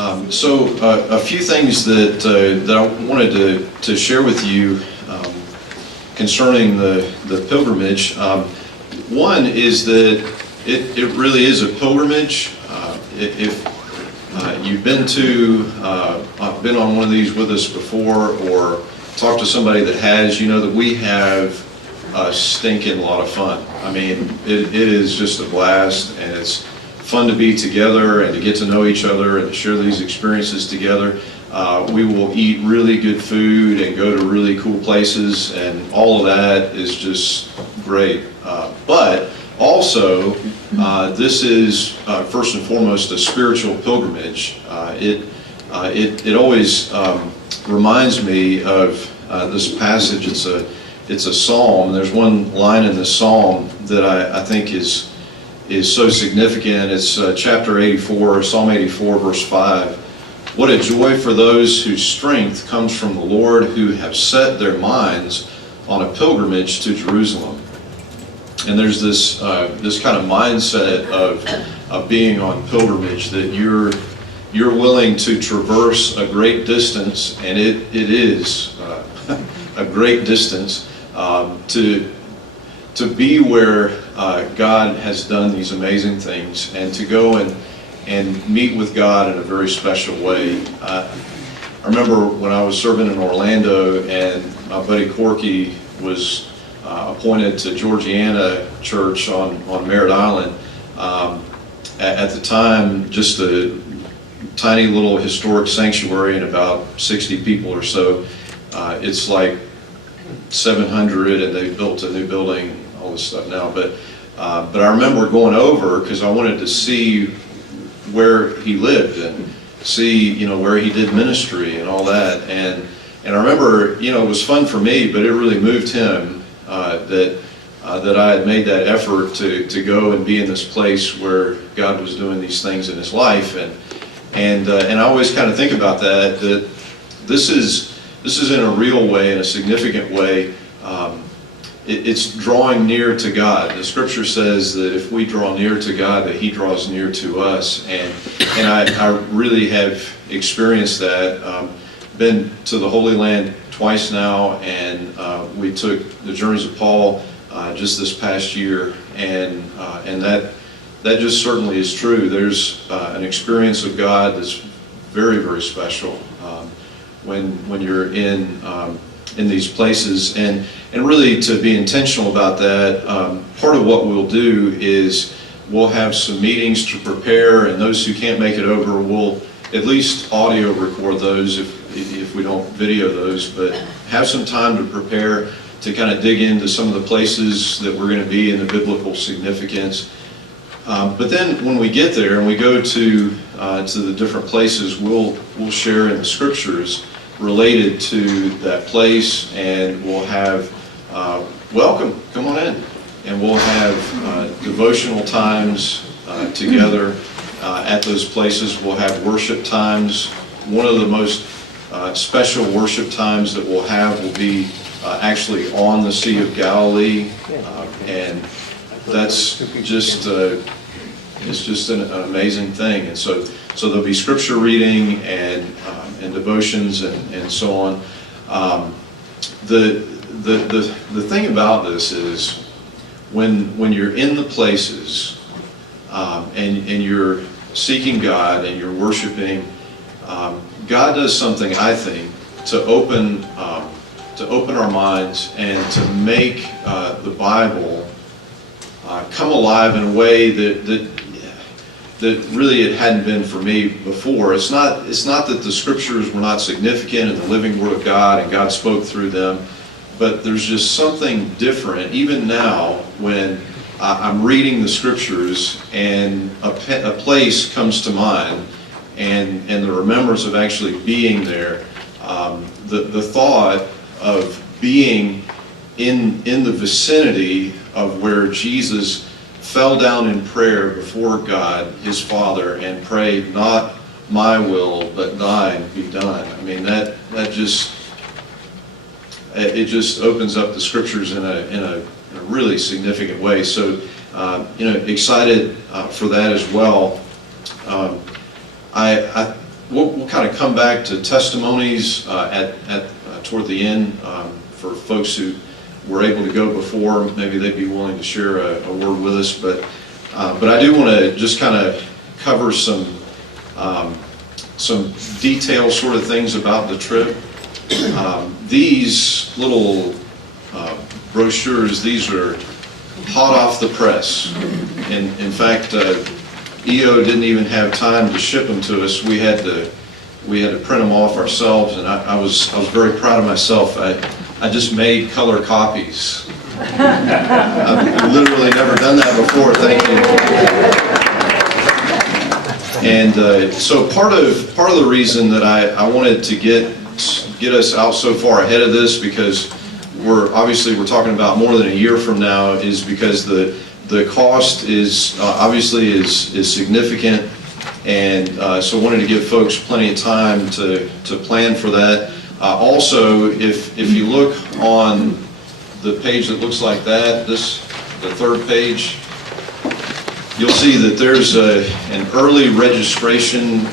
A few things that I wanted to share with you concerning the pilgrimage. One is that it really is a pilgrimage. If you've been been on one of these with us before, or talked to somebody that has, you know that we have a stinking lot of fun. I mean, it is just a blast, and it's fun to be together and to get to know each other and to share these experiences together. We will eat really good food and go to really cool places, and all of that is just great. But also, this is first and foremost a spiritual pilgrimage. It always reminds me of this passage. It's a psalm. There's one line in the psalm that I think is so significant. It's chapter 84, Psalm 84, verse 5. What a joy for those whose strength comes from the Lord, who have set their minds on a pilgrimage to Jerusalem. And there's this kind of mindset of being on pilgrimage, that you're willing to traverse a great distance, and it is a great distance to be where God has done these amazing things, and to go and meet with God in a very special way. I remember when I was serving in Orlando, and my buddy Corky was appointed to Georgiana Church on Merritt Island. At the time, just a tiny little historic sanctuary, and about 60 people or so. It's like 700, and they've built a new building, all this stuff now. But I remember going over because I wanted to see where he lived and see, where he did ministry and all that. And I remember, it was fun for me, but it really moved him that I had made that effort to go and be in this place where God was doing these things in his life. And I always kind of think about that this is in a real way, in a significant way. It's drawing near to God. The scripture says that if we draw near to God, that he draws near to us. And I really have experienced that. Been to the Holy Land twice now, and we took the Journeys of Paul just this past year, and that just certainly is true. There's an experience of God that's very, very special when you're in these places, and really to be intentional about that. Part of what we'll do is we'll have some meetings to prepare, and those who can't make it over, we'll at least audio record those if we don't video those, but have some time to prepare to kind of dig into some of the places that we're going to be in the biblical significance. But then when we get there and we go to the different places, we'll share in the scriptures related to that place, and we'll have welcome, come on in, and we'll have devotional times together at those places. We'll have worship times. One of the most special worship times that we'll have will be actually on the Sea of Galilee, and that's just it's just an amazing thing. And so there'll be scripture reading and devotions and so on. The thing about this is when you're in the places and you're seeking God and you're worshiping, God does something, I think, to open our minds and to make the Bible come alive in a way that really it hadn't been for me before. It's not that the scriptures were not significant in the living Word of God and God spoke through them, but there's just something different. Even now, when I'm reading the scriptures and a place comes to mind, and the remembrance of actually being there, the thought of being in the vicinity of where Jesus fell down in prayer before God, his Father, and prayed, "Not my will, but thine be done." I mean, it just opens up the scriptures in a really significant way. So, excited for that as well. we'll kind of come back to testimonies toward the end for folks who were able to go before. Maybe they'd be willing to share a word with us. But I do want to just kind of cover some detailed sort of things about the trip. These little brochures, these are hot off the press. And in fact, EO didn't even have time to ship them to us. We had to print them off ourselves, and I was very proud of myself. I just made color copies. I've literally never done that before. Thank you. And so part of the reason that I wanted to get us out so far ahead of this, because we're talking about more than a year from now, is because the cost is obviously significant, and so I wanted to give folks plenty of time to plan for that. Also, if you look on the page that looks like that, the third page, you'll see that there's an early registration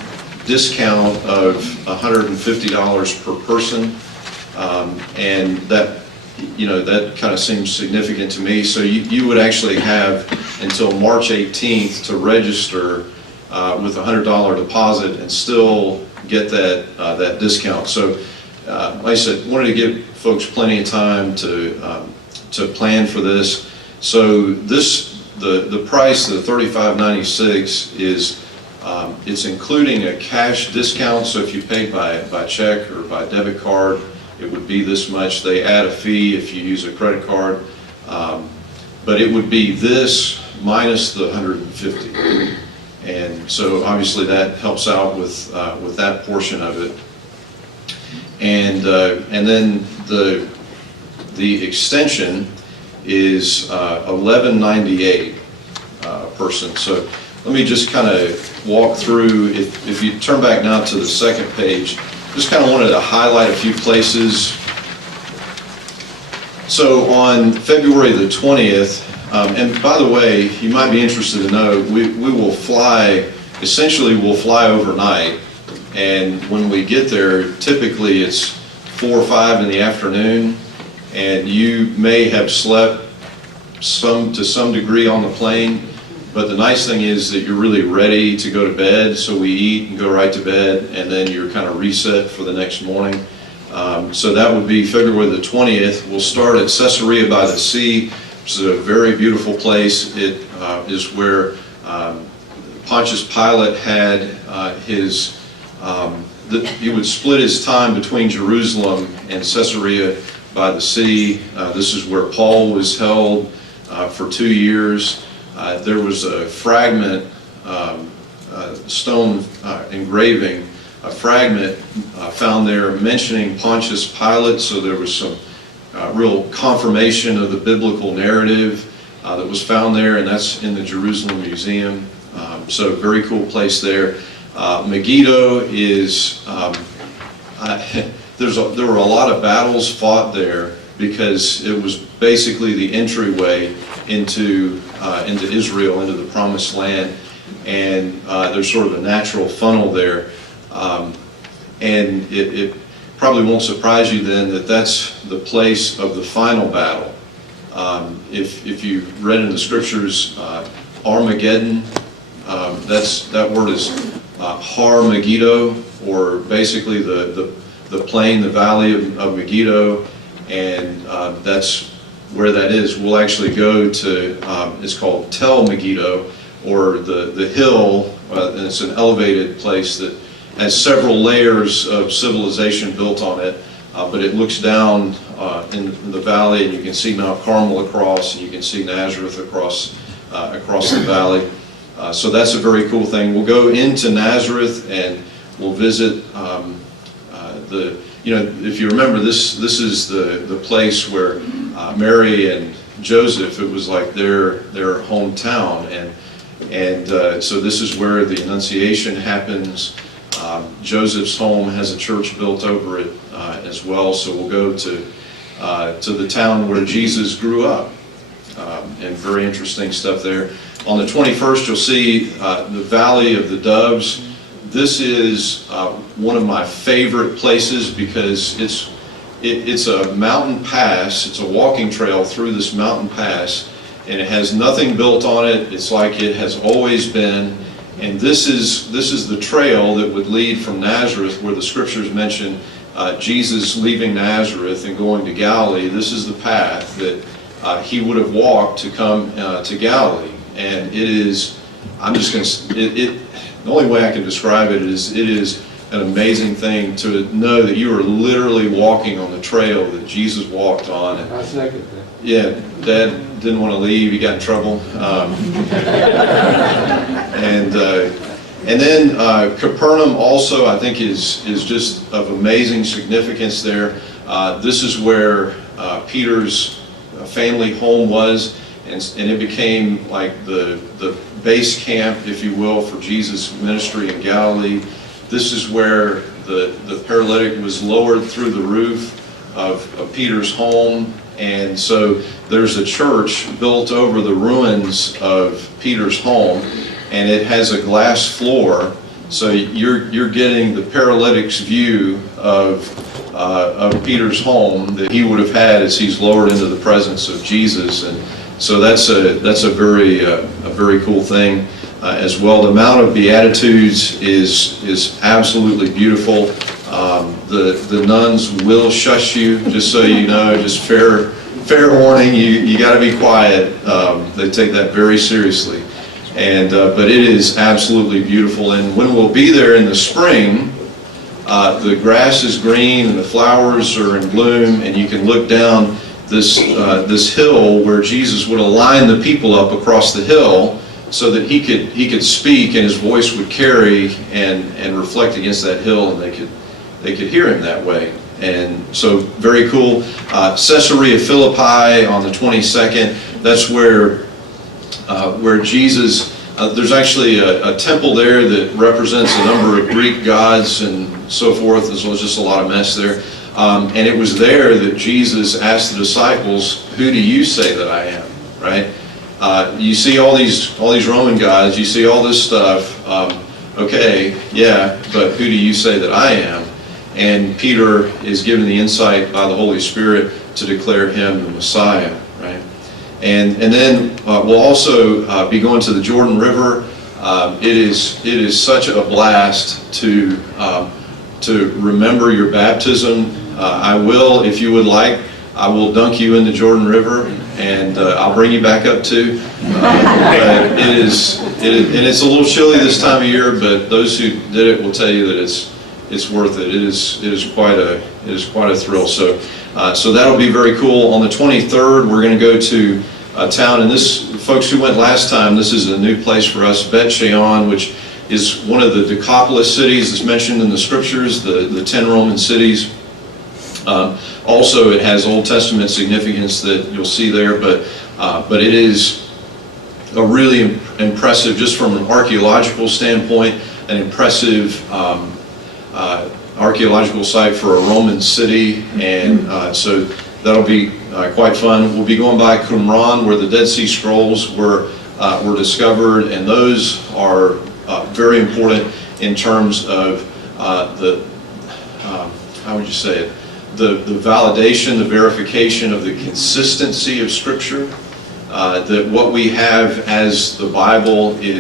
discount of $150 per person, and that kind of seems significant to me. So you would actually have until March 18th to register with a $100 deposit and still get that discount. So like I said, wanted to give folks plenty of time to plan for this. So the price, the $35.96, is it's including a cash discount. So if you pay by check or by debit card, it would be this much. They add a fee if you use a credit card, but it would be this minus the $150, and so obviously that helps out with that portion of it. And then the extension is $11.98 person. So let me just kind of walk through. If you turn back now to the second page. Just kind of wanted to highlight a few places. So on February the 20th, and by the way, you might be interested to know, we will fly, essentially we'll fly overnight, and when we get there, typically it's 4 or 5 in the afternoon, and you may have slept to some degree on the plane. But the nice thing is that you're really ready to go to bed, so we eat and go right to bed, and then you're kind of reset for the next morning. So that would be February the 20th. We'll start at Caesarea by the Sea, which is a very beautiful place. It is where Pontius Pilate had he would split his time between Jerusalem and Caesarea by the Sea. This is where Paul was held for 2 years. There was a fragment, stone engraving, a fragment found there mentioning Pontius Pilate, so there was some real confirmation of the biblical narrative that was found there, and that's in the Jerusalem Museum. So very cool place there. Megiddo is, there were a lot of battles fought there because it was basically the entryway into Israel, into the Promised Land, and there's sort of a natural funnel there, and it probably won't surprise you then that that's the place of the final battle. If you read in the scriptures, Armageddon, that word is Har Megiddo, or basically the plain, the valley of Megiddo, and that's where that is. We'll actually go to, it's called Tel Megiddo, or the hill, and it's an elevated place that has several layers of civilization built on it, but it looks down in the valley, and you can see Mount Carmel across, and you can see Nazareth across the valley. So that's a very cool thing. We'll go into Nazareth, and we'll visit if you remember, this is the place where Mary and Joseph, it was like their hometown, and so this is where the Annunciation happens. Joseph's home has a church built over it as well, so we'll go to the town where Jesus grew up, and very interesting stuff there. On the 21st, you'll see the Valley of the Doves. this is one of my favorite places because it's a mountain pass. It's a walking trail through this mountain pass, and it has nothing built on it. It's like it has always been. And this is the trail that would lead from Nazareth, where the scriptures mention Jesus leaving Nazareth and going to Galilee. This is the path that he would have walked to come to Galilee. And it is, I'm just going to, the only way I can describe it is an amazing thing to know that you are literally walking on the trail that Jesus walked on. And, I second that. yeah, Dad didn't want to leave. He got in trouble. And then Capernaum also, I think, is just of amazing significance there. This is where Peter's family home was, and it became like the base camp, if you will, for Jesus' ministry in Galilee. This is where the paralytic was lowered through the roof of Peter's home. And so there's a church built over the ruins of Peter's home, and it has a glass floor, so you're getting the paralytic's view of Peter's home that he would have had as he's lowered into the presence of Jesus. And so that's a very cool thing as well. The Mount of Beatitudes is absolutely beautiful. The nuns will shush you, just so you know, just fair warning, you got to be quiet. They take that very seriously. And but it is absolutely beautiful. And when we'll be there in the spring, the grass is green and the flowers are in bloom, and you can look down this hill where Jesus would align the people up across the hill so that he could speak and his voice would carry and reflect against that hill, and they could hear him that way. And so very cool. Caesarea Philippi on the 22nd, that's where Jesus, there's actually a temple there that represents a number of Greek gods and so forth, as well as just a lot of mess there. And it was there that Jesus asked the disciples, "Who do you say that I am?" Right? You see all these Roman gods, you see all this stuff. Okay, yeah, but who do you say that I am? And Peter is given the insight by the Holy Spirit to declare him the Messiah. Right? And then we'll also be going to the Jordan River. It is such a blast to remember your baptism. I will, if you would like, I will dunk you in the Jordan River, and I'll bring you back up too. But and it's a little chilly this time of year, but those who did it will tell you that it's worth it. It is quite a thrill. So that'll be very cool. On the 23rd, we're going to go to a town, and this, folks who went last time, this is a new place for us, Bet Shean, which is one of the Decapolis cities that's mentioned in the scriptures, the 10 Roman cities. Also, it has Old Testament significance that you'll see there, but it is a really impressive, just from an archaeological standpoint, an impressive archaeological site for a Roman city, and so that'll be quite fun. We'll be going by Qumran, where the Dead Sea Scrolls were discovered, and those are very important in terms of how would you say it? The validation, the verification of the consistency of Scripture. That what we have as the Bible it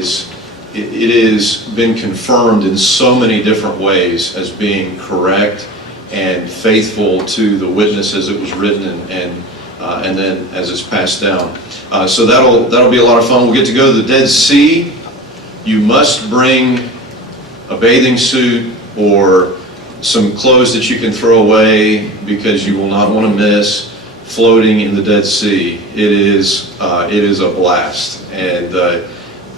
has been confirmed in so many different ways as being correct and faithful to the witness as it was written and then as it's passed down. So that'll be a lot of fun. We'll get to go to the Dead Sea. You must bring a bathing suit or some clothes that you can throw away, because you will not want to miss floating in the Dead Sea. It is a blast, and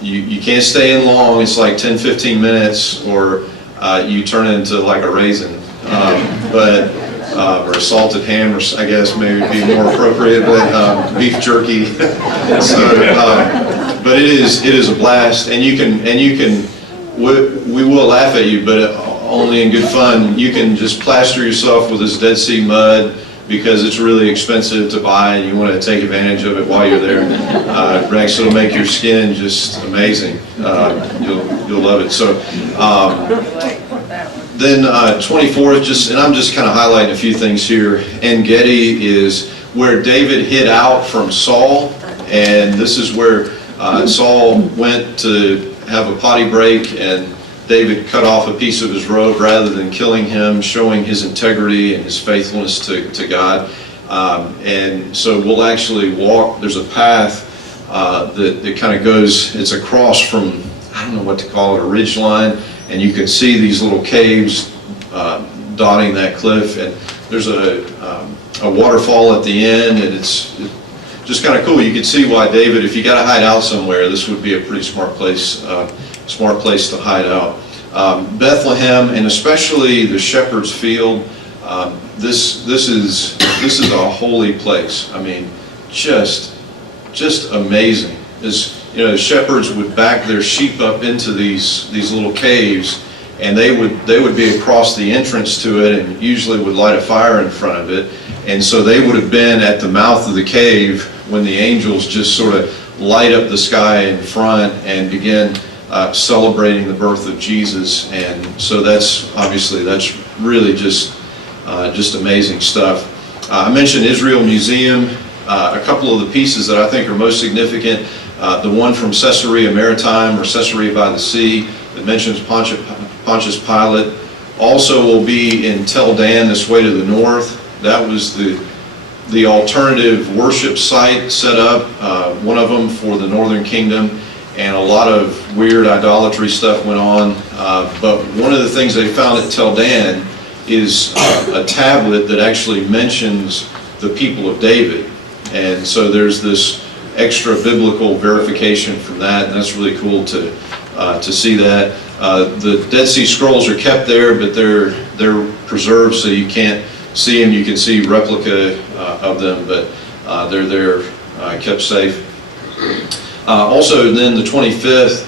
you can't stay in long. It's like 10-15 minutes, or you turn into like a raisin, or a salted ham, or I guess maybe be more appropriate, but beef jerky. So, but it is a blast, and you can we will laugh at you, but only in good fun. You can just plaster yourself with this Dead Sea mud, because it's really expensive to buy and you want to take advantage of it while you're there. Rex, it'll make your skin just amazing. You'll love it. So then 24th, and I'm just kind of highlighting a few things here. En Gedi is where David hid out from Saul, and this is where Saul went to have a potty break, and David cut off a piece of his robe rather than killing him, showing his integrity and his faithfulness to God. And so we'll actually walk, there's a path that kind of goes, it's across from, I don't know what to call it, a ridge line, and you can see these little caves dotting that cliff, and there's a waterfall at the end, and it's just kind of cool. You can see why David, if you got to hide out somewhere, this would be a pretty smart place to hide out. Bethlehem, and especially the shepherd's field, this is a holy place. I mean, just amazing. The shepherds would back their sheep up into these little caves, and they would be across the entrance to it, and usually would light a fire in front of it. And so they would have been at the mouth of the cave when the angels just sort of light up the sky in front and begin celebrating the birth of Jesus. And so that's really just amazing stuff. I mentioned Israel Museum. A couple of the pieces that I think are most significant, the one from Caesarea Maritime, or Caesarea by the Sea, that mentions Pontius Pilate, also will be in Tel Dan, this way to the north. That was the alternative worship site set up, one of them for the Northern Kingdom, and a lot of weird idolatry stuff went on. But one of the things they found at Tel Dan is a tablet that actually mentions the people of David. And so there's this extra biblical verification from that, and that's really cool to see that. The Dead Sea Scrolls are kept there, but they're preserved, so you can't see them. You can see replica of them, but they're there, kept safe. Also, then the 25th,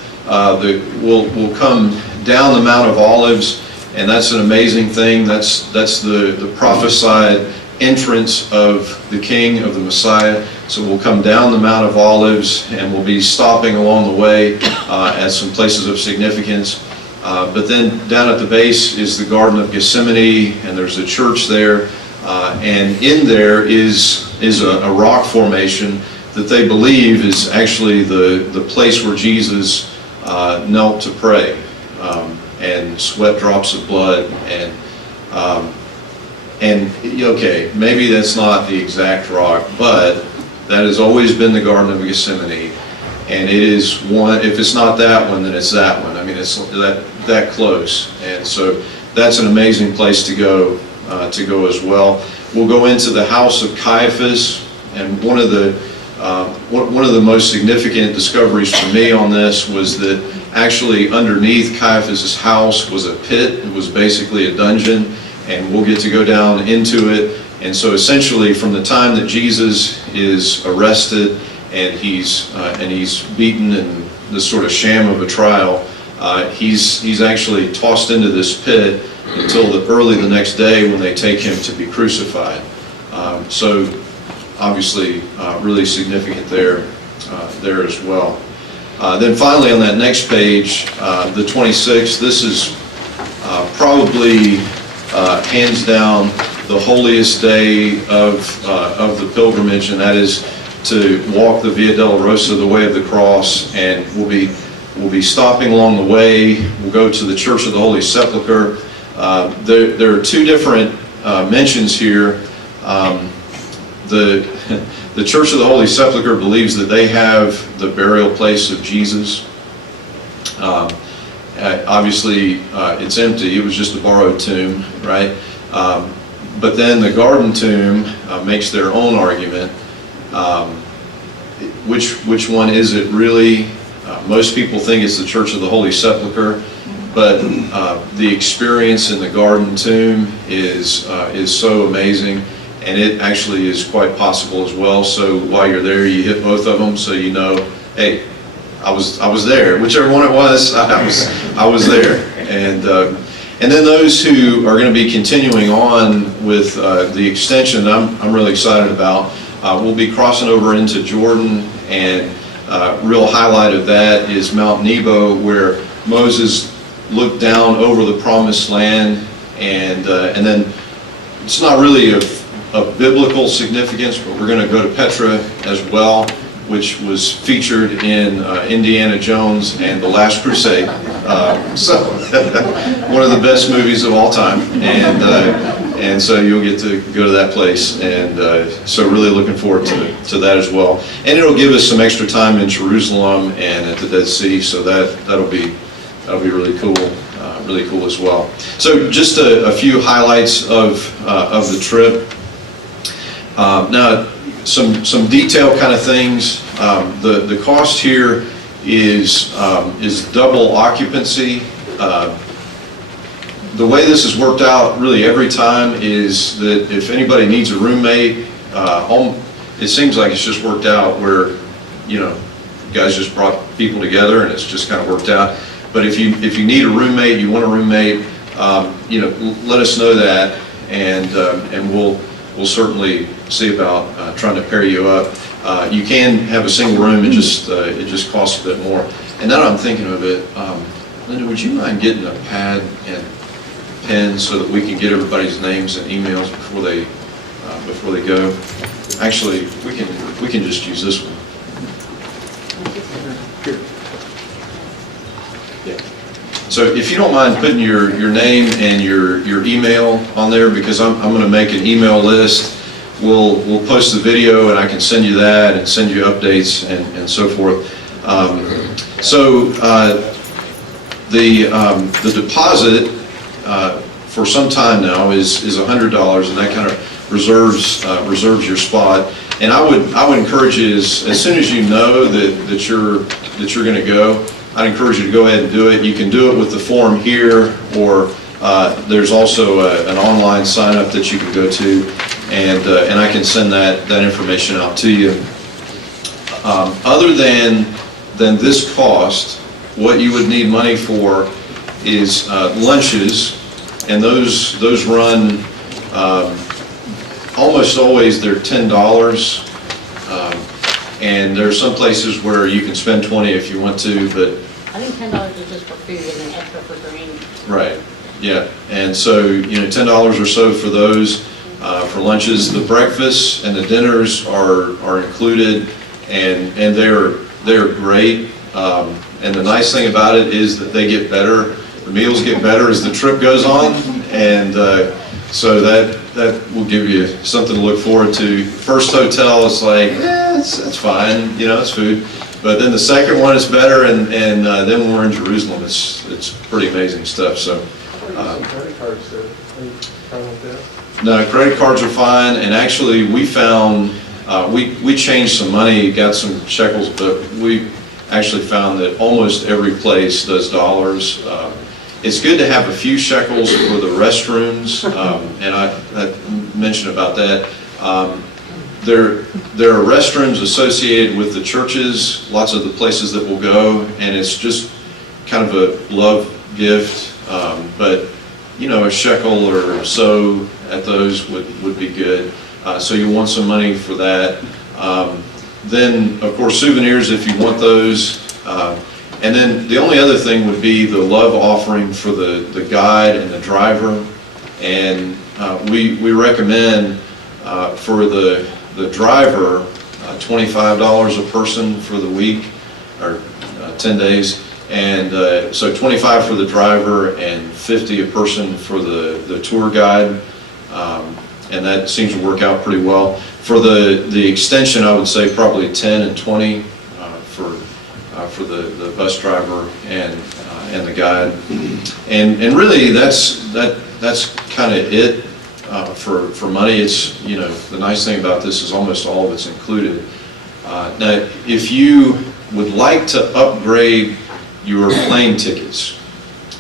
we'll come down the Mount of Olives, and that's an amazing thing. That's the prophesied entrance of the King, of the Messiah. So we'll come down the Mount of Olives, and we'll be stopping along the way at some places of significance. But then down at the base is the Garden of Gethsemane, and there's a church there. And in there is a rock formation that they believe is actually the place where Jesus knelt to pray, and sweat drops of blood, and okay, maybe that's not the exact rock, but that has always been the Garden of Gethsemane, and it is one. If it's not that one, then it's that one. I mean, it's that close, and so that's an amazing place to go as well. We'll go into the house of Caiaphas, and one of the most significant discoveries for me on this was that actually underneath Caiaphas' house was a pit. It was basically a dungeon, and we'll get to go down into it. And so essentially from the time that Jesus is arrested and he's beaten in this sort of sham of a trial, he's actually tossed into this pit until early the next day when they take him to be crucified. So obviously really significant there as well. Then finally on that next page, the 26th, this is probably hands down the holiest day of the pilgrimage, and that is to walk the Via Dolorosa, the way of the cross, and we'll be stopping along the way. We'll go to the Church of the Holy Sepulchre. There are two different mentions here. The Church of the Holy Sepulchre believes that they have the burial place of Jesus. Obviously, it's empty. It was just a borrowed tomb, right? But then the garden tomb makes their own argument. Which one is it really? Most people think it's the Church of the Holy Sepulchre, but the experience in the garden tomb is so amazing, and it actually is quite possible as well. So while you're there, you hit both of them, so you know, hey, I was there. Whichever one it was, I was there. And then those who are going to be continuing on with the extension I'm really excited about, we'll be crossing over into Jordan, and real highlight of that is Mount Nebo, where Moses looked down over the promised land, and then it's not really of biblical significance, but we're going to go to Petra as well, which was featured in Indiana Jones and The Last Crusade. So one of the best movies of all time, and so you'll get to go to that place, and so really looking forward to that as well. And it'll give us some extra time in Jerusalem and at the Dead Sea, so that'll be really cool as well. So just a few highlights of the trip. Now, some detail kind of things. The cost here is double occupancy. The way this has worked out really every time is that if anybody needs a roommate, it seems like it's just worked out where, you guys just brought people together and it's just kind of worked out. But if you need a roommate, you want a roommate, let us know that, and we'll certainly see about trying to pair you up. You can have a single room, it just costs a bit more. And now I'm thinking of it, Linda, would you mind getting a pad and pen so that we can get everybody's names and emails before they go? Actually, we can just use this one. Yeah. So if you don't mind putting your name and your email on there, because I'm going to make an email list. We'll post the video, and I can send you that and send you updates and so forth. The deposit for some time now is $100, and that kind of reserves your spot. And I would encourage you, as soon as you know that you're going to go, I'd encourage you to go ahead and do it. You can do it with the form here, or there's also an online sign up that you can go to, and I can send that information out to you. Other than this cost, what you would need money for is lunches, and those run almost always they're $10. And there are some places where you can spend $20 if you want to, but I think $10 is just for food and then extra for drinks. right, yeah. And so $10 or so for those for lunches. The breakfasts and the dinners are included, and they're great. And the nice thing about it is that they get better. The meals get better as the trip goes on, and so that will give you something to look forward to. First hotel is like, it's fine, it's food. But then the second one is better, and then when we're in Jerusalem, it's pretty amazing stuff. So, credit cards there. Are you fine with that? no, credit cards are fine, and actually we found we changed some money, got some shekels, but we actually found that almost every place does dollars. It's good to have a few shekels for the restrooms, and I mentioned about that. There are restrooms associated with the churches, lots of the places that we'll go, and it's just kind of a love gift. But a shekel or so at those would be good. So you want some money for that. Then, of course, souvenirs if you want those. And then the only other thing would be the love offering for the guide and the driver. And we recommend for the driver $25 a person for the week, or 10 days. And so $25 for the driver and $50 a person for the tour guide. And that seems to work out pretty well. For the extension, I would say probably 10 and 20 for the bus driver and the guide. And really that's kind of it for money. It's the nice thing about this is almost all of it's included. Now, if you would like to upgrade your plane tickets,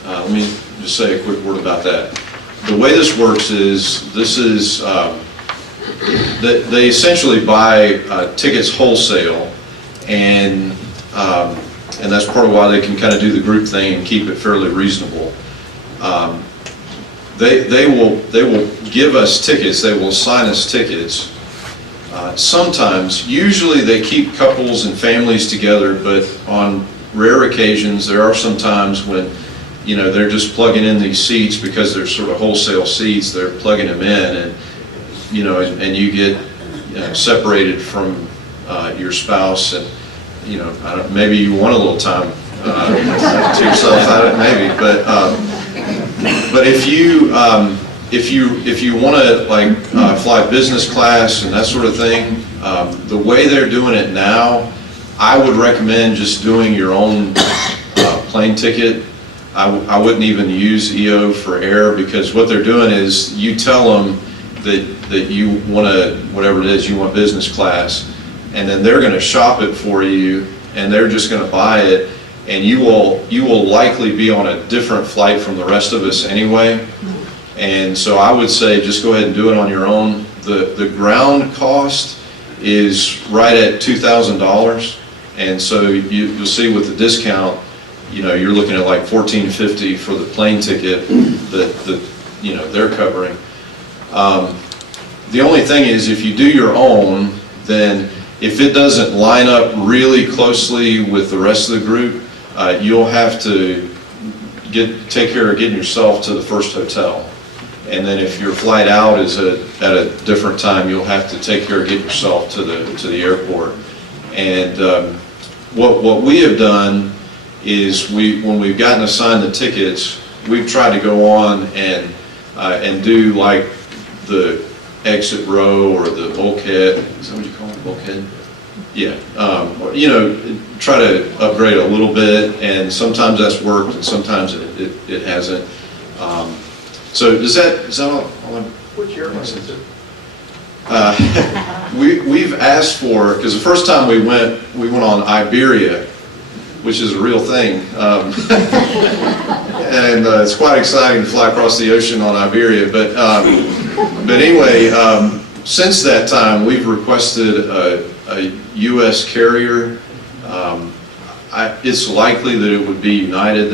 let me just say a quick word about that. The way this works is they essentially buy tickets wholesale, and that's part of why they can kind of do the group thing and keep it fairly reasonable. they will give us tickets. They will assign us tickets. Sometimes, usually they keep couples and families together, but on rare occasions, there are some times when, you know, they're just plugging in these seats because they're sort of wholesale seats. They're plugging them in, and you know, and you get separated from your spouse, and you know, maybe you want a little time to yourself. Maybe, but if you want to like fly business class and that sort of thing, the way they're doing it now, I would recommend just doing your own plane ticket. I wouldn't even use EO for air, because what they're doing is you tell them that you want to, whatever it is, you want business class, and then they're going to shop it for you, and they're just going to buy it, and you will likely be on a different flight from the rest of us anyway. And so I would say just go ahead and do it on your own. The ground cost is right at $2,000, and so you'll see with the discount, you know, you're looking at like $1,450 for the plane ticket that you know they're covering. The only thing is, if you do your own, then if it doesn't line up really closely with the rest of the group, you'll have to take care of getting yourself to the first hotel. And then if your flight out is at a different time, you'll have to take care of getting yourself to the airport. And what we have done is when we've gotten assigned the tickets, we've tried to go on and do like the exit row or the bulkhead. Is that what you call it, bulkhead? Yeah. You know, try to upgrade a little bit, and sometimes that's worked, and sometimes it hasn't. So is that all? Which airline is it? We've asked for, because the first time we went on Iberia, which is a real thing, and it's quite exciting to fly across the ocean on Iberia. But anyway, since that time, we've requested a U.S. carrier. It's likely that it would be United.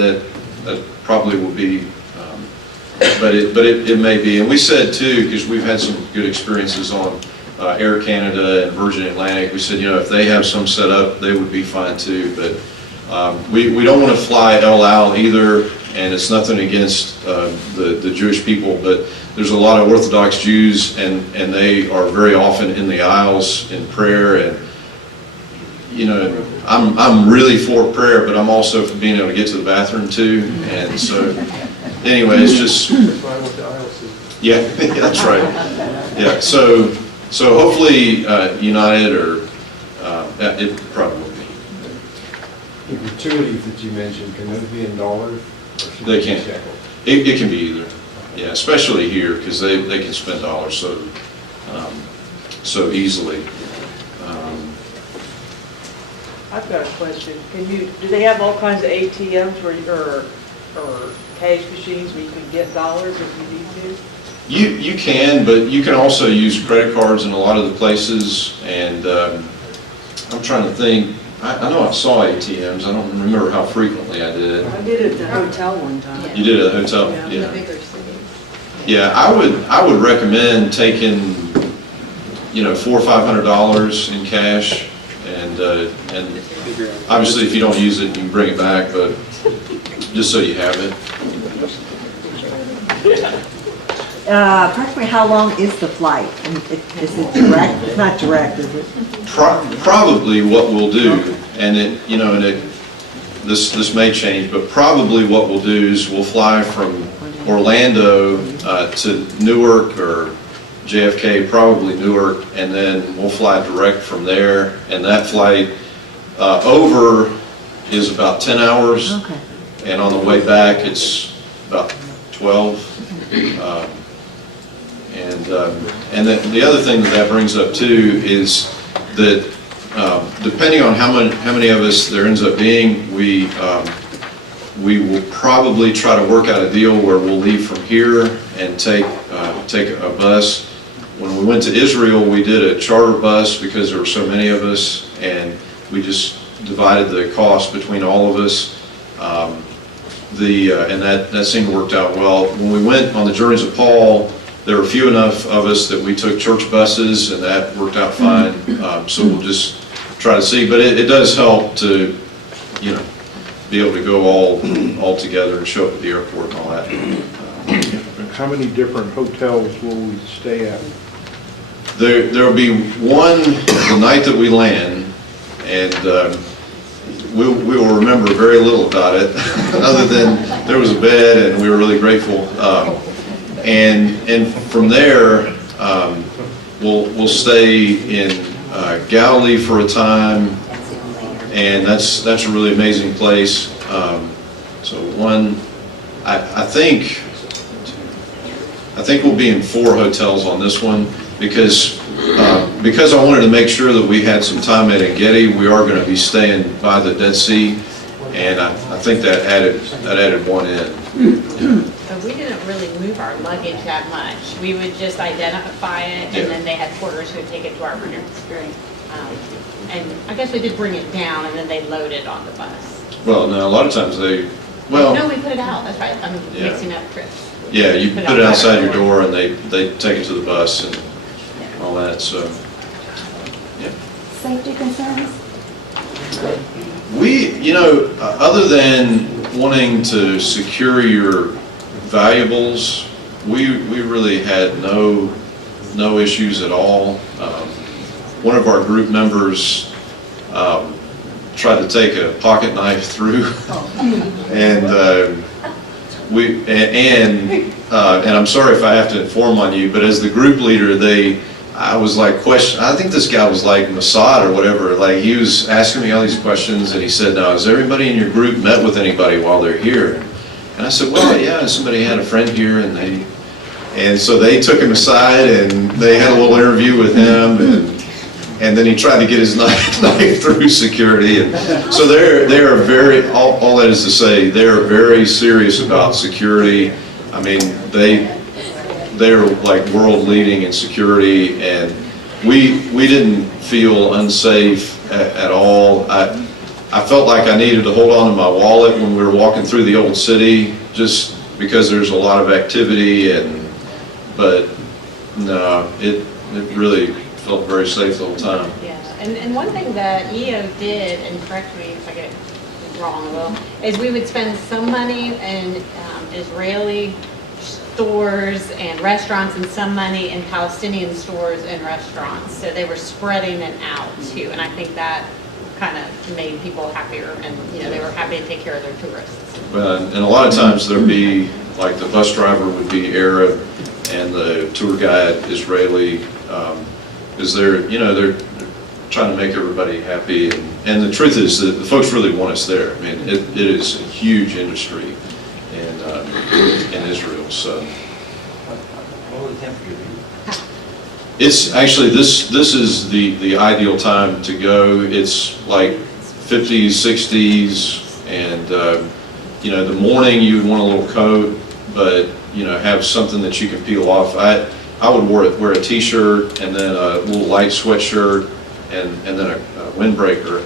That probably will be. But it may be, and we said too, because we've had some good experiences on Air Canada and Virgin Atlantic. We said, you know, if they have some set up, they would be fine too. But we don't want to fly El Al either, and it's nothing against the Jewish people, but there's a lot of Orthodox Jews, and they are very often in the aisles in prayer, and you know, I'm really for prayer, but I'm also for being able to get to the bathroom too, and so. Anyway, it's just, yeah, that's right. Yeah, so hopefully United or it probably will be. The gratuities that you mentioned, can those be in dollars? They can. It can be either. Yeah, especially here, because they can spend dollars so easily. I've got a question. Do they have all kinds of ATMs or cash machines where you can get dollars if you need to? You can, but you can also use credit cards in a lot of the places, and I'm trying to think. I know I saw ATMs. I don't remember how frequently I did. I did it at the hotel one time. You did it at the hotel? Yeah. The bigger cities. Yeah, I would recommend taking, you know, $400 or $500 in cash, and obviously if you don't use it, you can bring it back, but just so you have it. Approximately how long is the flight? Is it direct? It's not direct, is it? Probably what we'll do, and this may change, but probably what we'll do is we'll fly from Orlando to Newark or JFK, probably Newark, and then we'll fly direct from there, and that flight over is about 10 hours. Okay. And on the way back, it's about 12. And the other thing that brings up too is that depending on how many of us there ends up being, we will probably try to work out a deal where we'll leave from here and take a bus. When we went to Israel, we did a charter bus because there were so many of us, and we just divided the cost between all of us. and that seemed to work out well. When we went on the Journeys of Paul, there were few enough of us that we took church buses, and that worked out fine. So we'll just try to see, but it does help to, be able to go all together and show up at the airport and all that. How many different hotels will we stay at? There'll be one the night that we land, and we will remember very little about it, other than there was a bed and we were really grateful. And from there, we'll stay in Galilee for a time, and that's a really amazing place. So I think we'll be in 4 hotels on this one, because I wanted to make sure that we had some time at Engedi. We are going to be staying by the Dead Sea, and I think that added one in. But we didn't really move our luggage that much. We would just identify it, and then they had porters who would take it to our room. And I guess we did bring it down, and then they load it on the bus. Well, no, a lot of times No, we put it out. That's right. I'm mixing up trips. Yeah, you put it outside your door, and they take it to the bus and all that, so, yeah. Safety concerns? We, other than wanting to secure your valuables, we really had no issues at all. One of our group members tried to take a pocket knife through, and I'm sorry if I have to inform on you, but as the group leader, I was like I think this guy was like Mossad or whatever, like he was asking me all these questions, and he said, "Now, has everybody in your group met with anybody while they're here?" And I said, "Well, yeah, somebody had a friend here," and so they took him aside, and they had a little interview with him, and then he tried to get his knife through security. And so they are very, all that is to say, they are very serious about security. I mean, they're like world leading in security, and we didn't feel unsafe at all. I felt like I needed to hold on to my wallet when we were walking through the old city, just because there's a lot of activity, but no, it really felt very safe the whole time. Yeah, and one thing that EO did, and correct me if I get it wrong, Will, is we would spend some money in Israeli stores and restaurants and some money in Palestinian stores and restaurants. So they were spreading it out too, and I think that kind of made people happier, and they were happy to take care of their tourists. And a lot of times there'd be, like, the bus driver would be Arab and the tour guide Israeli, because they're trying to make everybody happy, and the truth is that the folks really want us there. I mean, it is a huge industry in Israel. So What was the temperature? it's actually this is the ideal time to go. It's like 50s, 60s, and the morning you would want a little coat, but have something that you can peel off. I would wear a t-shirt and then a little light sweatshirt and then a windbreaker,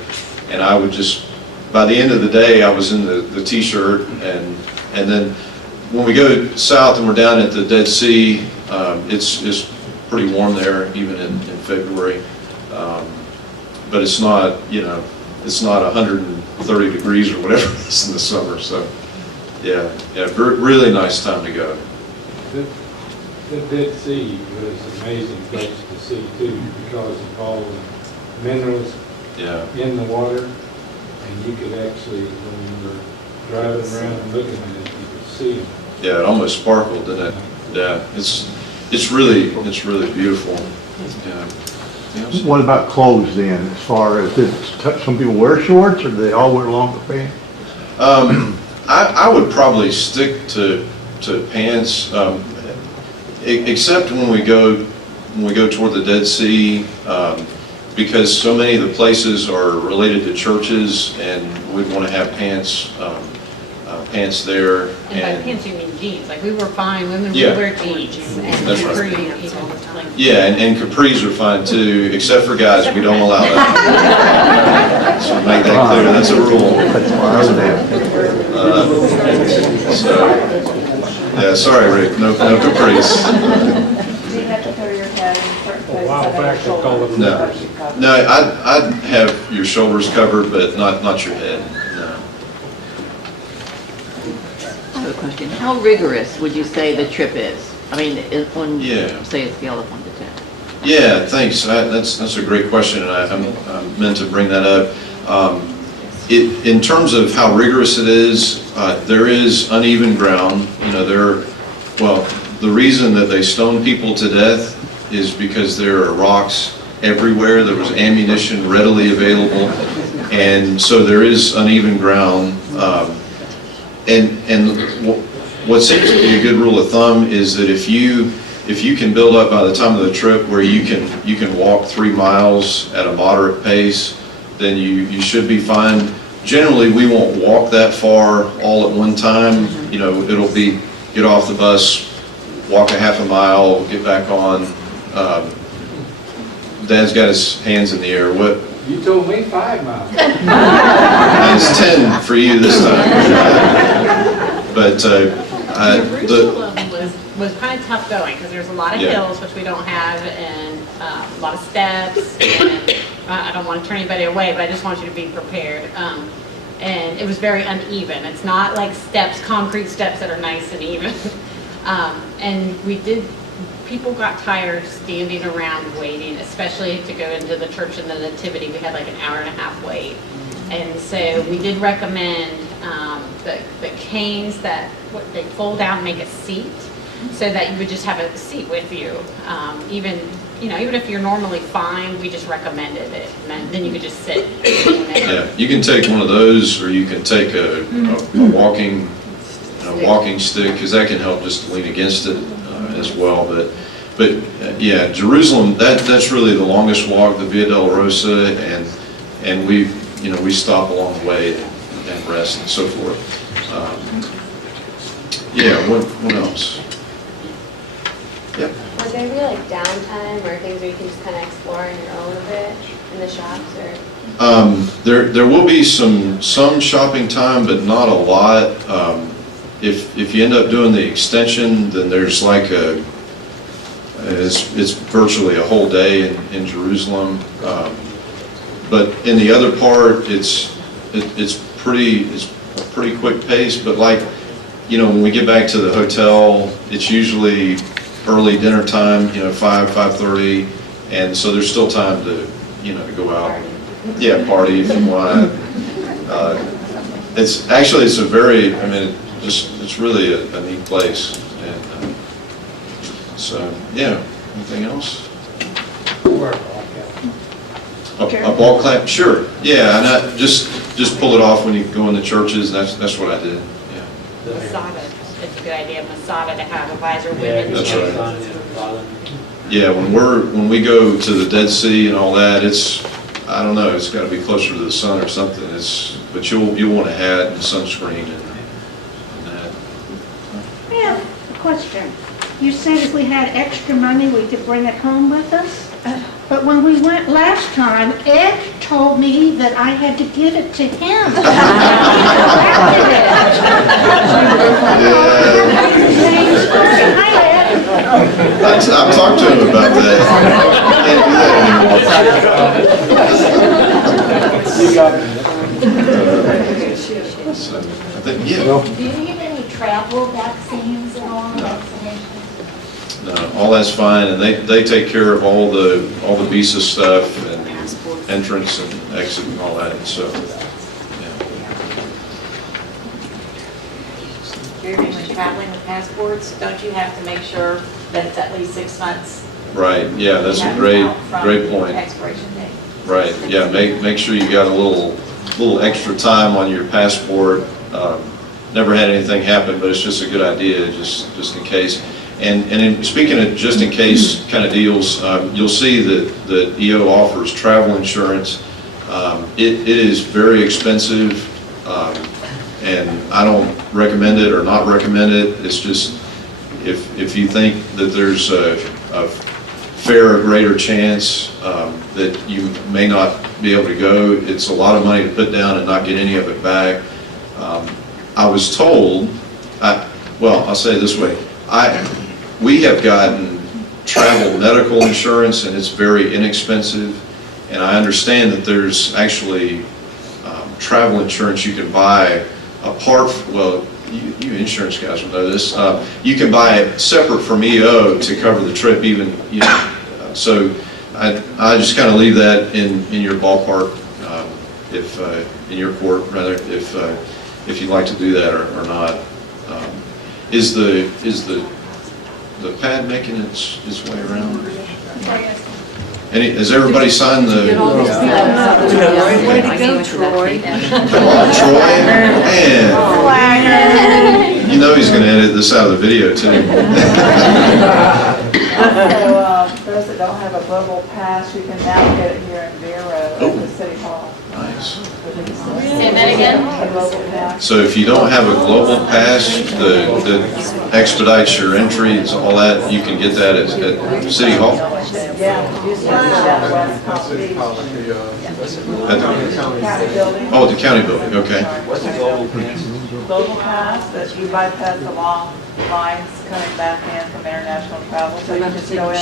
and I would just, by the end of the day, I was in the t-shirt, and then when we go south and we're down at the Dead Sea, it's pretty warm there, even in February, but it's not 130 degrees or whatever it is in the summer. So yeah, really nice time to go. The Dead Sea was an amazing place to see too, because of all the minerals in the water, and you could actually, when you were driving around and looking at it, you could see them. Yeah, it almost sparkled, didn't it? Yeah, it's really beautiful. Yeah. What about clothes then, as far as, some people wear shorts, or do they all wear longer pants? I would probably stick to pants, except when we go toward the Dead Sea, because so many of the places are related to churches, and we'd want to have pants there. And by pants you mean jeans. Like, we were fine, women would Yeah. wear jeans and That's right. capri even. Like, Yeah, and capris are fine too, except for guys, we don't allow that. So make that clear, that's a rule. That's why I was there. Yeah, sorry, Rick, no Caprice. Do you have to cover your head in certain places? A while back, they called it- No. No, I'd have your shoulders covered, but not your head, no. I have a question. How rigorous would you say the trip is? I mean, on, Yeah. say a scale of 1 to 10. Yeah, thanks. That's a great question, and I meant to bring that up. In terms of how rigorous it is, there is uneven ground. You know, well, the reason that they stone people to death is because there are rocks everywhere. There was ammunition readily available, and so there is uneven ground. And what seems to be a good rule of thumb is that if you can build up by the time of the trip where you can walk 3 miles at a moderate pace, then you should be fine. Generally, we won't walk that far all at one time. You know, it'll be get off the bus, walk a half a mile, get back on. Dad's got his hands in the air. What? You told me 5 miles. It's 10 for you this time. But Jerusalem was kind of tough going, because there's a lot of Yeah. hills, which we don't have, and a lot of steps, and I don't want to turn anybody away, but I just want you to be prepared. And it was very uneven. It's not like steps, concrete steps that are nice and even. And people got tired standing around waiting, especially to go into the church in the Nativity. We had like an hour and a half wait. And so we did recommend the canes that they fold out and make a seat, so that you would just have a seat with you. Even if you're normally fine, we just recommended it. And then you could just sit. yeah, you can take one of those, or you can take a walking stick, because that can help just to lean against it as well. But yeah, Jerusalem, that's really the longest walk, the Via Dolorosa, and we stop along the way and rest and so forth. Yeah, what else? Yep. Was there really like downtime or things where you can just kind of explore on your own a bit in the shops, or? There will be some shopping time, but not a lot. If you end up doing the extension, then there's like it's virtually a whole day in Jerusalem. But in the other part, it's a pretty quick pace. But like, when we get back to the hotel, it's usually early dinner time, 5:30, and so there's still time to go out. Yeah, party if you want. It's a very, it's really a neat place. And so, yeah, anything else? A ball clap, sure. Yeah, and I just pull it off when you go in the churches. That's what I did. Yeah. Masada, it's a good idea, Masada, to have a visor women. That's right. Yeah, when we go to the Dead Sea and all that, I don't know, it's got to be closer to the sun or something. But you'll want a hat and sunscreen and that. I have a question. You said if we had extra money, we could bring it home with us? But when we went last time, Ed told me that I had to give it to him. I've talked to him about that. So, I think, yeah. Do you need any travel vaccines and all vaccinations? No, all that's fine, and they take care of all the visa stuff and entrance and exit and all that, so, yeah. Jeremy, when traveling with passports, don't you have to make sure that it's at least 6 months? Right, yeah, that's a out great from point. Expiration date. Right, yeah, make sure you got a little extra time on your passport. Never had anything happen, but it's just a good idea, just in case. And speaking of just in case kind of deals, you'll see that EO offers travel insurance. It is very expensive, and I don't recommend it or not recommend it. It's just, if you think that there's a fair or greater chance that you may not be able to go, it's a lot of money to put down and not get any of it back. I was told, well, I'll say it this way. We have gotten travel medical insurance, and it's very inexpensive. And I understand that there's actually travel insurance you can buy apart, well, you insurance guys will know this. You can buy it separate from EO to cover the trip even, so I just kind of leave that in your ballpark, if, in your court, rather, if you'd like to do that or not. Is the pad making its way around? Has everybody signed the? Way to go, Troy. Come on, Troy. Man. You know he's going to edit this out of the video, too. So, those that don't have a global pass, you can now get it here in Vero at the City Hall. Nice. Say that again? A global pass. So if you don't have a global pass that expedites your entry, it's all that, you can get that at City Hall? Yeah, you start down West Palm City Beach. Hall at the, County building. Oh, at the county building, okay. What's the global pass? Global pass, that you bypass the long lines coming back in from international travel. So you just go in,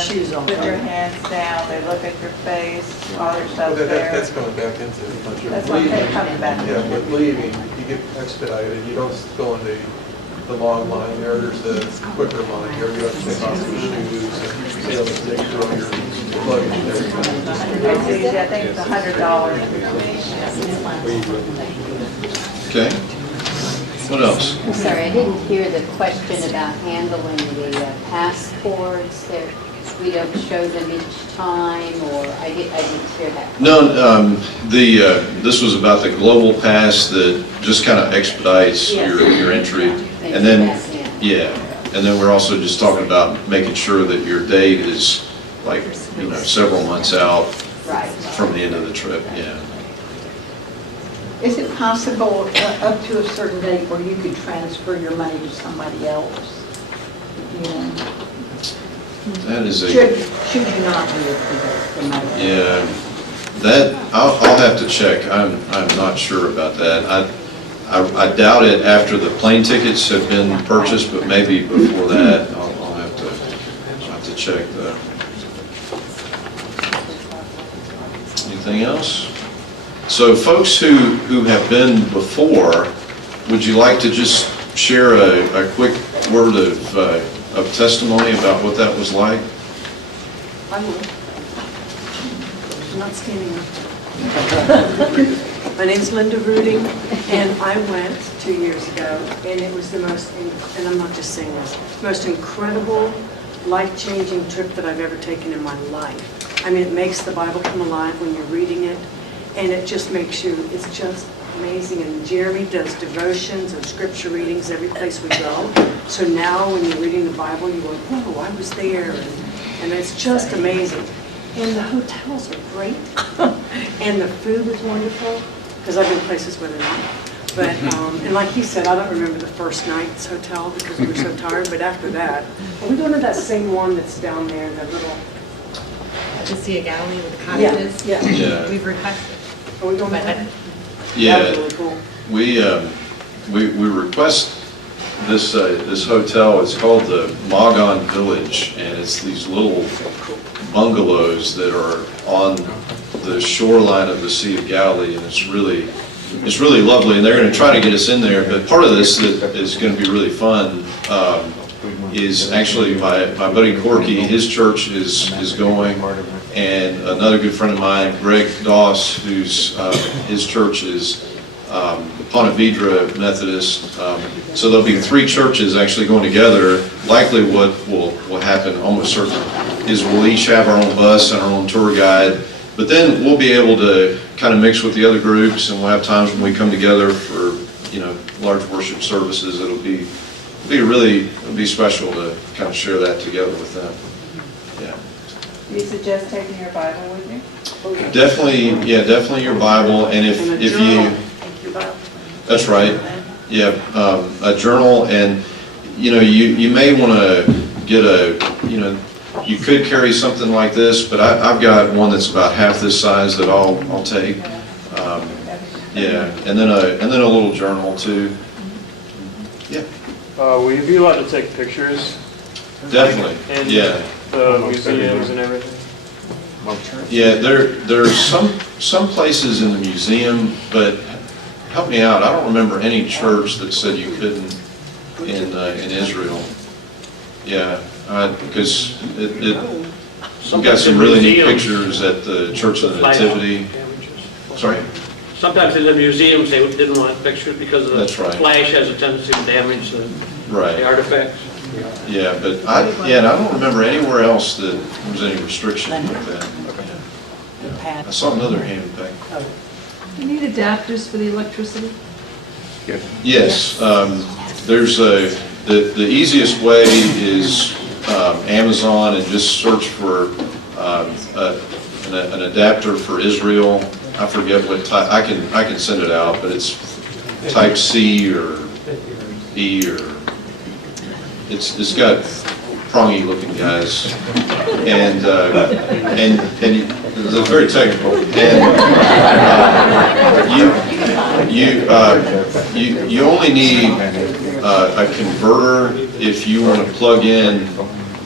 put your hands down, they look at your face, all your well, stuff's there. that's coming back into it. But you're That's what leaving. they're coming back. Yeah, but leaving, you get expedited, you don't go in the long line there, there's the quicker line here, you have to take off your shoes and be able to take through your luggage and everything. It's easy, I think it's $100. Okay. What else? I'm sorry, I didn't hear the question about handling the passports. We don't show them each time, or I didn't hear that. No, this was about the global pass that just kind of expedites your entry. And then, yeah, and then we're also just talking about making sure that your date is like, several months out from the end of the trip, yeah. Is it possible up to a certain date where you could transfer your money to somebody else? That is Should you not do it for the money? yeah, that, I'll have to check. I'm not sure about that. I doubt it after the plane tickets have been purchased, but maybe before that, I'll have to check though. Anything else? So folks who have been before, would you like to just share a quick word of testimony about what that was like? I will. I'm not standing up. My name's Linda Ruding, and I went 2 years ago, and it was the most, and I'm not just saying this, most incredible, life-changing trip that I've ever taken in my life. I mean, it makes the Bible come alive when you're reading it, and it just makes you, it's just amazing. And Jeremy does devotions and scripture readings every place we go. So now when you're reading the Bible, you go, whoa, I was there. And it's just amazing. And the hotels are great. And the food was wonderful, because I've been places where they're not. But, and like he said, I don't remember the first night's hotel because we were so tired. But after that, are we going to that same one that's down there, that little? To see a Galilee with the cottages? Yeah. We've requested. Are we going back? Yeah, That was really cool. we request this hotel. It's called the Magon Village, and it's these little bungalows that are on the shoreline of the Sea of Galilee, and it's really lovely. And they're going to try to get us in there. But part of this that is going to be really fun is actually my buddy Corky. His church is going. And another good friend of mine, Greg Doss, whose his church is Ponte Vedra Methodist. So there'll be 3 churches actually going together. Likely what will happen, almost certain, is we'll each have our own bus and our own tour guide. But then we'll be able to kind of mix with the other groups, and we'll have times when we come together for large worship services. It'll be special to kind of share that together with them. Yeah. Do you suggest taking your Bible with you? Definitely your Bible, and if you, that's right, yeah, a journal, and you may want to get you could carry something like this, but I've got one that's about half this size that I'll take, yeah, and then a little journal too, yeah. Will you be allowed to take pictures? Definitely, And yeah. the museums and everything? Yeah, there's some places in the museum, but help me out, I don't remember any church that said you couldn't in Israel. Yeah, because we've got some really neat pictures at the Church of the Nativity. Sorry? Sometimes in the museums, they didn't want pictures because of the That's right. flash has a tendency to damage the Right. artifacts. Yeah, but I don't remember anywhere else that there was any restriction like that. Yeah. I saw another hand back. You need adapters for the electricity? Yes, there's the easiest way is Amazon, and just search for an adapter for Israel. I forget what type, I can send it out, but it's type C or E, or it's got prongy looking guys, and it's very technical, and you only need a converter if you want to plug in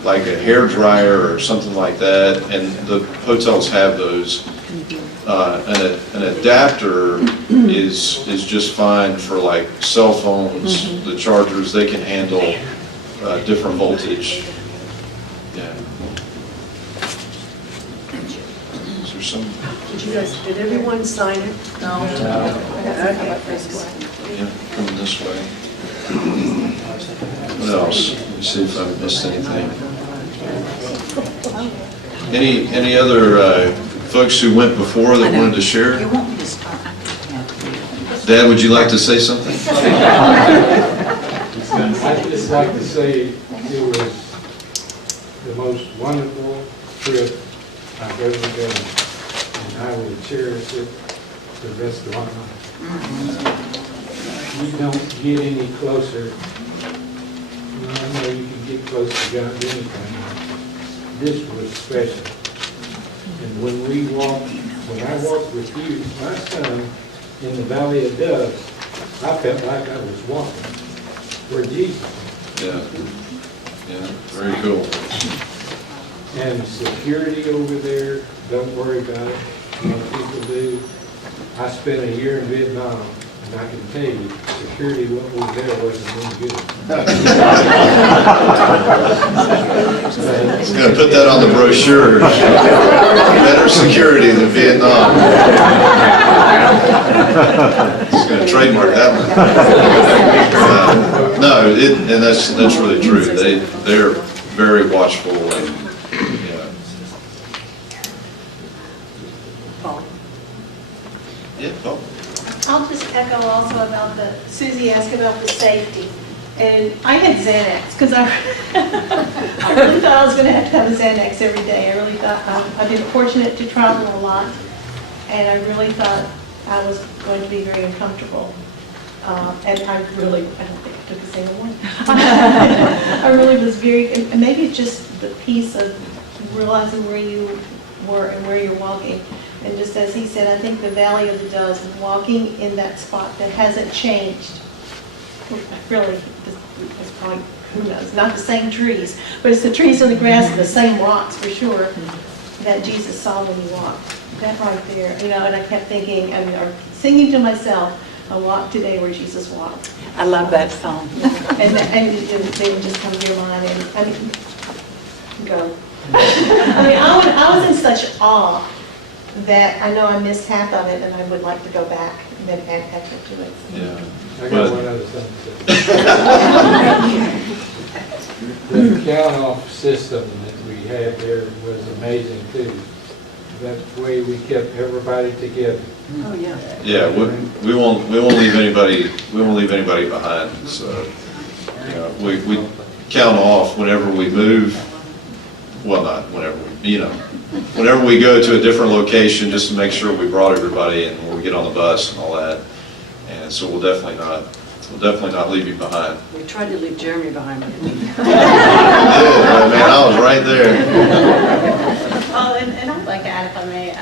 like a hair dryer or something like that, and the hotels have those. An adapter is just fine for like cell phones, the chargers, they can handle different voltage. Yeah. Is there some? Did everyone sign it? No. Yeah, coming this way. What else? Let me see if I've missed anything. Any other folks who went before that wanted to share? You want me to start? Dad, would you like to say something? I'd just like to say it was the most wonderful trip I've ever done, and I will cherish it the rest of my life. You don't get any closer. I know you can get close to God anytime. This was special. And when I walked with you last time in the Valley of Doves, I felt like I was walking where Jesus. Yeah, very cool. And security over there, don't worry about it. Most people do. I spent a year in Vietnam, and I can tell you, security what was there wasn't any good. It's going to put that on the brochure. Better security than Vietnam. It's going to trademark that one. No, and that's really true. They're very watchful, and yeah, Paul. I'll just echo also about Susie asked about the safety. And I had Xanax, because I really thought I was going to have a Xanax every day. I really thought, I've been fortunate to travel a lot, and I really thought I was going to be very uncomfortable. And I don't think I took a single one. I really was and maybe it's just the piece of realizing where you were and where you're walking. And just as he said, I think the Valley of the Doves, walking in that spot that hasn't changed, really, it's probably, who knows, not the same trees, but it's the trees and the grass and the same rocks for sure that Jesus saw when he walked. That right there, and I kept thinking, or singing to myself, I walked today where Jesus walked. I love that song. And they would just come to your mind, go. I was in such awe that I know I missed half of it, and I would like to go back and then add extra to it. Yeah. I got one other thing to say. The count-off system that we had there was amazing too. That way we kept everybody together. Oh, yeah. Yeah, we won't leave anybody behind. So, we count off whenever we move. Well, not whenever whenever we go to a different location, just to make sure we brought everybody, and when we get on the bus and all that. And so we'll definitely not leave you behind. We tried to leave Jeremy behind, but we didn't. Man, I was right there. Well, and I'd like to add, if I may,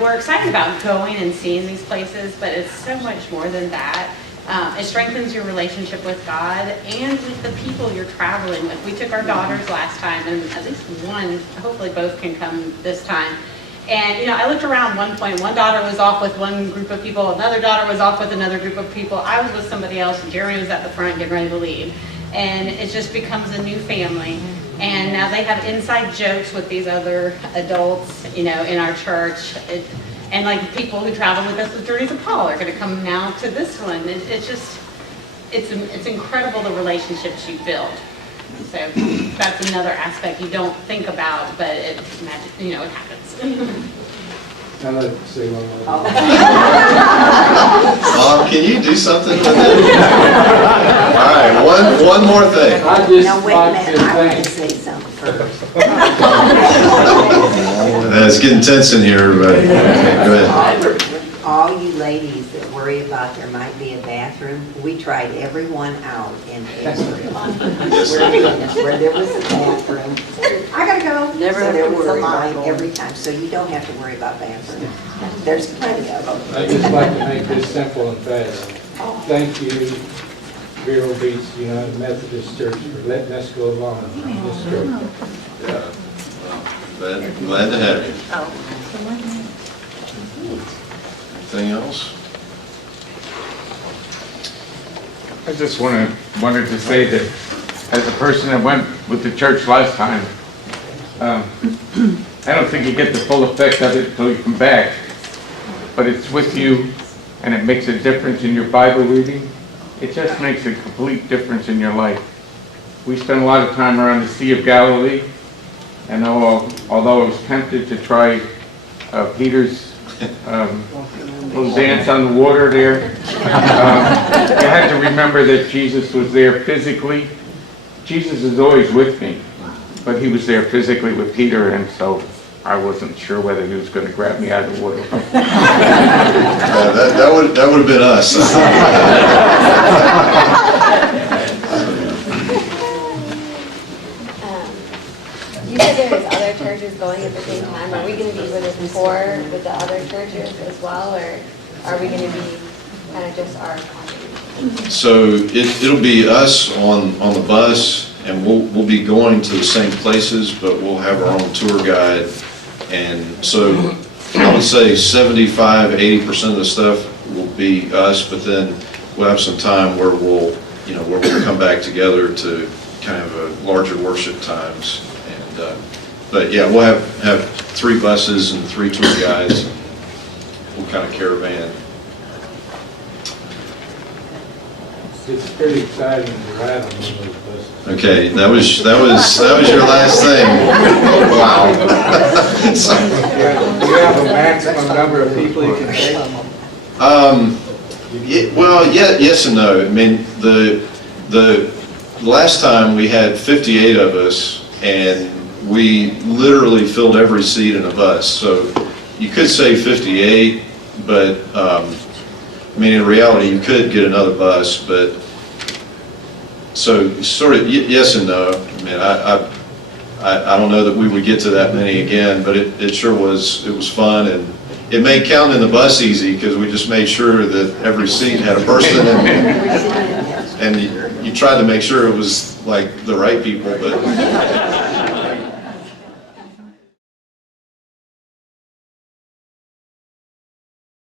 we're excited about going and seeing these places, but it's so much more than that. It strengthens your relationship with God and with the people you're traveling with. We took our daughters last time, and at least one, hopefully both can come this time. And, you know, I looked around one point, one daughter was off with one group of people, another daughter was off with another group of people. I was with somebody else, and Jeremy was at the front getting ready to lead. And it just becomes a new family. And now they have inside jokes with these other adults, you know, in our church. And like the people who travel with us with Journeys of Paul are going to come now to this one. It's just, it's incredible the relationships you build. So that's another aspect you don't think about, but it, you know, it happens. I'd like to say one more. Can you do something with it? All right, one more thing. I just Now, wait a like minute, to I want to thank, say something first. It's getting tense in here, everybody. Go ahead. All you ladies that worry about there might be a bathroom, we tried every one out in Israel. Where there was a bathroom, I gotta go. Never So have there to was a worry about line going. every time, so you don't have to worry about bathrooms. There's plenty of them. I'd just like to make this simple and fast. Thank you, Vero Beach United Methodist Church, for letting us go along in this trip. Yeah. Well, glad to have you. Anything else? I just wanted to say that as a person that went with the church last time, I don't think you get the full effect of it until you come back. But it's with you, and it makes a difference in your Bible reading. It just makes a complete difference in your life. We spent a lot of time around the Sea of Galilee, and although I was tempted to try Peter's little dance on the water there, you had to remember that Jesus was there physically. Jesus is always with me, but he was there physically with Peter, and so I wasn't sure whether he was going to grab me out of the water. That would have been us. You said there was other churches going at the same time. Are we going to be with a tour with the other churches as well, or are we going to be kind of just our congregation? So it'll be us on the bus, and we'll be going to the same places, but we'll have our own tour guide. And so I would say 75–80% of the stuff will be us, but then we'll have some time where we'll come back together to kind of a larger worship times. And but yeah, we'll have 3 buses and 3 tour guides. We'll kind of caravan. It's pretty exciting to ride on one of those buses. Okay, that was your last thing. Wow. Do you have a maximum number of people you can take? Yes and no. I mean, the last time we had 58 of us, and we literally filled every seat in a bus. So you could say 58, but I mean, in reality, you could get another bus, but so sort of yes and no. I mean, I don't know that we would get to that many again, but it sure was. It was fun, and it made counting in the bus easy because we just made sure that every seat had a person in it, and you tried to make sure it was like the right people, but.